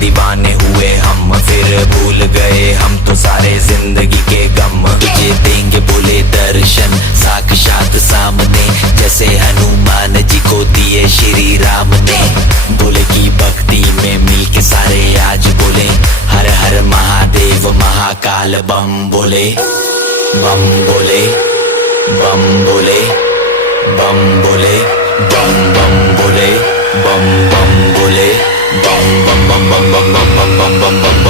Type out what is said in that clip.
दीवाने हुए हम, फिर भूल गए हम तो सारे जिंदगी के गम। तुझे देंगे बोले दर्शन साक्षात सामने, जैसे हनुमान जी को दिए श्री राम ने। बोले की भक्ति में मिलके सारे आज बोले, हर हर महादेव महाकाल बम बोले। बम बोले, बम बोले, बम बोले, बम बम बोले, बम बम बोले, बम बम बम बम बम बम बम बम बम बम।